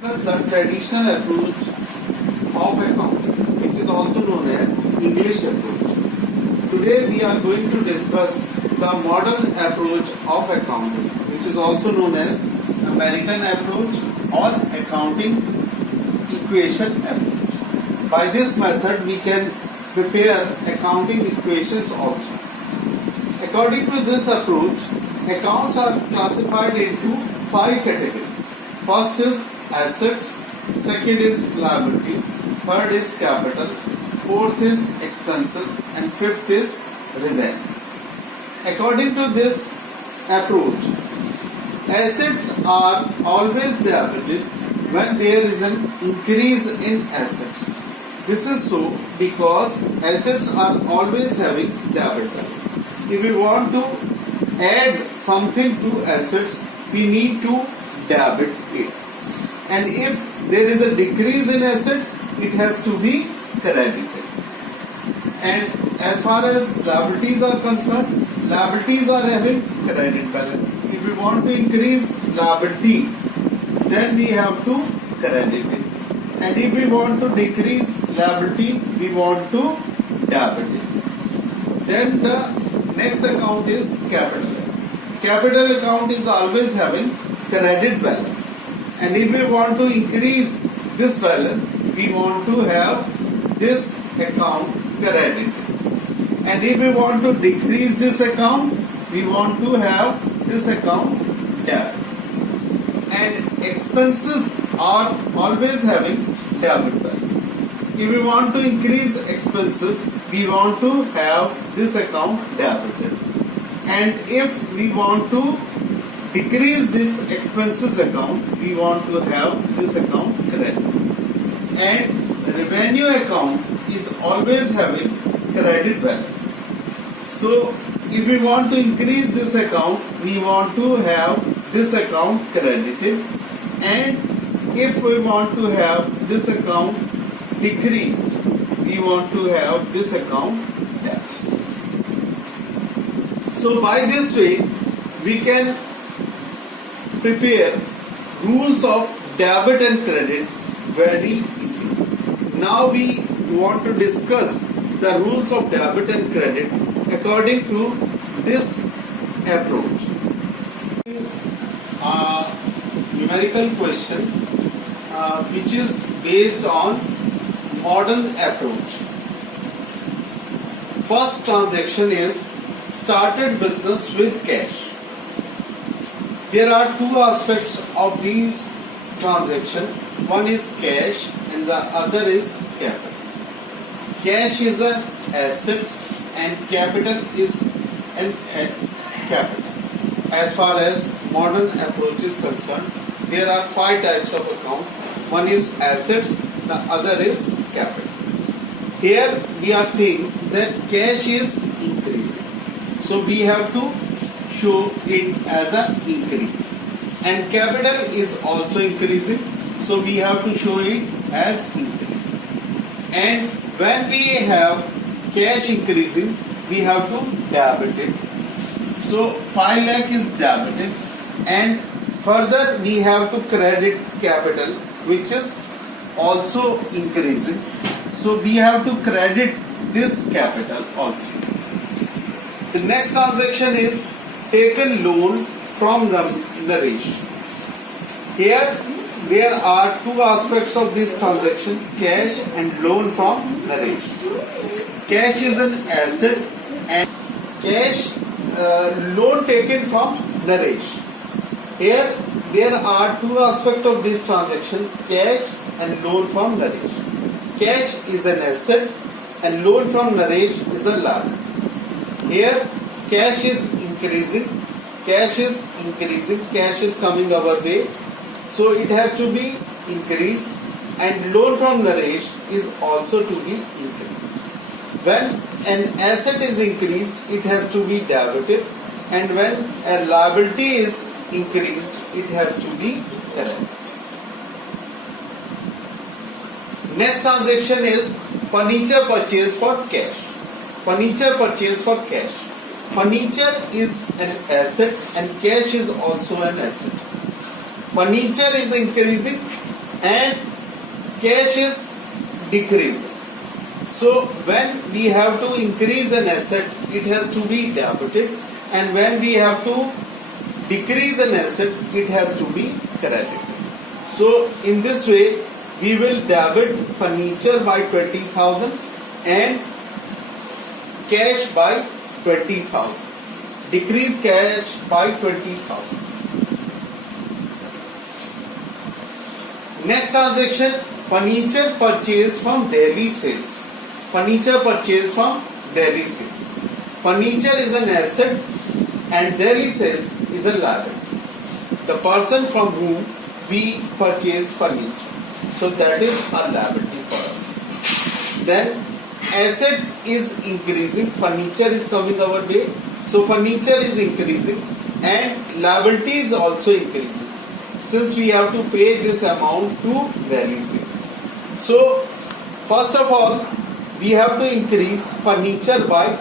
The traditional approach of accounting, which is also known as English approach. Today we are going to discuss the modern approach of accounting, which is also known as American approach or accounting equation approach. By this method we can prepare accounting equations also. According to this approach, accounts are classified into 5 categories. First is assets, second is liabilities, third is capital, fourth is expenses, and fifth is revenue. According to this approach, assets are always debited when there is an increase in assets. This is so because assets are always having debit balance. If we want to add something to assets, we need to debit it. And if there is a decrease in assets, it has to be credited. And as far as liabilities are concerned, liabilities are having credit balance. If we want to increase liability, then we have to credit it. And if we want to decrease liability, we want to debit it. Then the next account is capital. Capital account is always having credit balance. And if we want to increase this balance, we want to have this account credited. And if we want to decrease this account, we want to have this account debited. And expenses are always having debit balance. If we want to increase expenses, we want to have this account debited. And if we want to decrease this expenses account, we want to have this account credited. And revenue account is always having credit balance. So if we want to increase this account, we want to have this account credited. And if we want to have this account decreased, we want to have this account debited. So by this way, we can prepare rules of debit and credit very easy. Now we want to discuss the rules of debit and credit according to this approach. A numerical question which is based on modern approach. First transaction is started business with cash. There are two aspects of these transactions. One is cash and the other is capital. Cash is an asset and capital is an capital. As far as modern approach is concerned, there are 5 types of account. One is assets, the other is capital. Here we are seeing that cash is increasing. So we have to show it as an increase. And capital is also increasing. So we have to show it as increase. And when we have cash increasing, we have to debit it. So 5 lakh is debited. And further we have to credit capital, which is also increasing. So we have to credit this capital also. The next transaction is taken loan from Naresh. Here there are 2 aspects of this transaction, cash and loan from Naresh. Cash is an asset and cash loan taken from Naresh. Here there are 2 aspects of this transaction, cash and loan from Naresh. Cash is an asset and loan from Naresh is a liability. Here cash is increasing, cash is coming our way, so it has to be increased, and loan from Naresh is also to be increased. When an asset is increased, it has to be debited, and when a liability is increased, it has to be credited. Next transaction is furniture purchase for cash. Furniture purchase for cash. Furniture is an asset and cash is also an asset. Furniture is increasing and cash is decreasing. So when we have to increase an asset, it has to be debited, and when we have to decrease an asset, it has to be credited. So in this way, we will debit furniture by 20,000 and cash by 20,000. Decrease cash by 20,000. Next transaction, furniture purchase from daily sales. Furniture purchase from daily sales. Furniture is an asset and daily sales is a liability. The person from whom we purchase furniture. So that is a liability for us. Then assets is increasing, furniture is coming our way. So furniture is increasing and liability is also increasing, since we have to pay this amount to daily sales. So first of all, we have to increase furniture by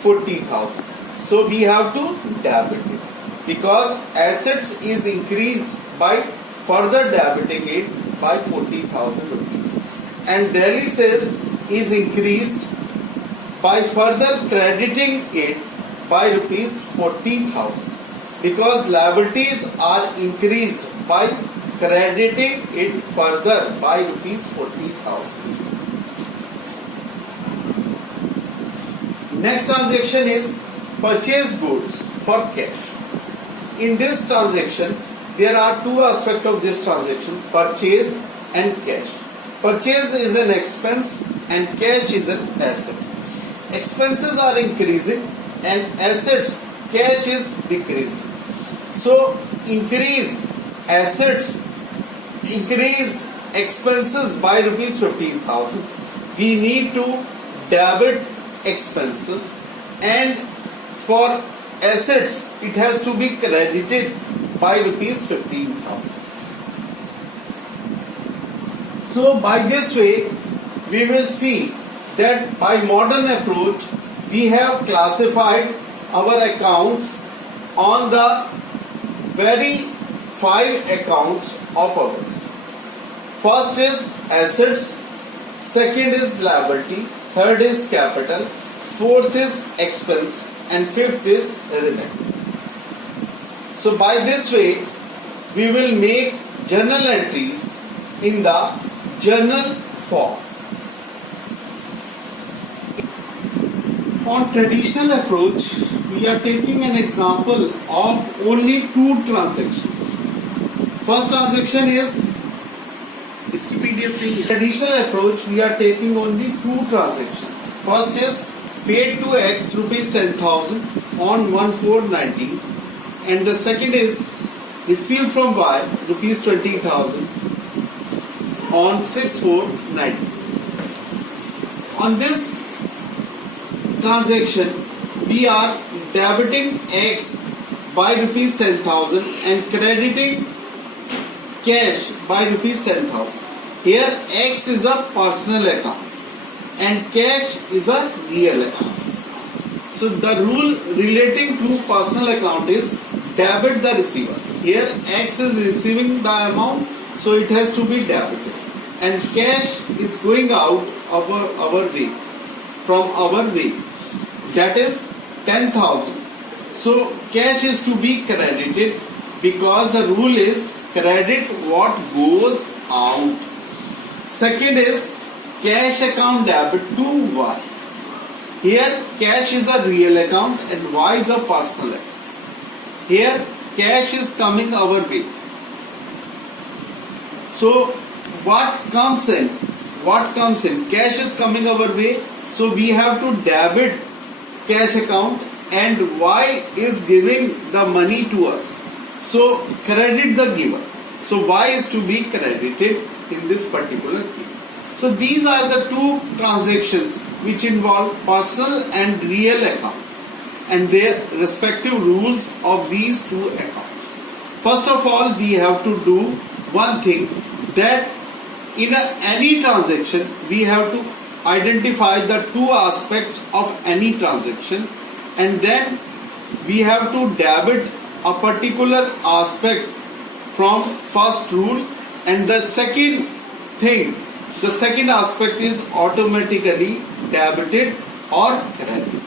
40,000. So we have to debit it, because assets is increased by further debiting it by 40,000 rupees, and daily sales is increased by further crediting it by rupees 40,000, because liabilities are increased by crediting it further by rupees 40,000. Next transaction is purchase goods for cash. In this transaction, there are two aspects of this transaction: purchase and cash. Purchase is an expense and cash is an asset. Expenses are increasing and assets, cash is decreasing. So increase assets, increase expenses by rupees 15,000. We need to debit expenses, and for assets it has to be credited by rupees 15,000. So by this way, we will see that by modern approach, we have classified our accounts on the very 5 accounts of ours. First is assets, second is liability, third is capital, fourth is expense, and fifth is revenue. So by this way, we will make journal entries in the journal form. On traditional approach, we are taking an example of only 2 transactions. First transaction is इसकी PDF thing. Traditional approach, we are taking only 2 transactions. First is paid to X rupees 10,000 on 1/4/19, and the second is received from Y rupees 20,000 on 6/4/19. On this transaction, we are debiting X by rupees 10,000 and crediting cash by rupees 10,000. Here X is a personal account and cash is a real account. So the rule relating to personal account is debit the receiver. Here X is receiving the amount, so it has to be debited, and cash is going out of our way, from our way, that is 10,000. So cash is to be credited, because the rule is credit what goes out. Second is cash account debit to Y. Here cash is a real account and Y is a personal account. Here cash is coming our way. So what comes in? Cash is coming our way. So we have to debit cash account, and Y is giving the money to us. So credit the giver. So Y is to be credited in this particular case. So these are the 2 transactions which involve personal and real account, and their respective rules of these 2 accounts. First of all, we have to do one thing, that in any transaction we have to identify the 2 aspects of any transaction, and then we have to debit a particular aspect from first rule And the second thing, the second aspect is automatically debited or credited.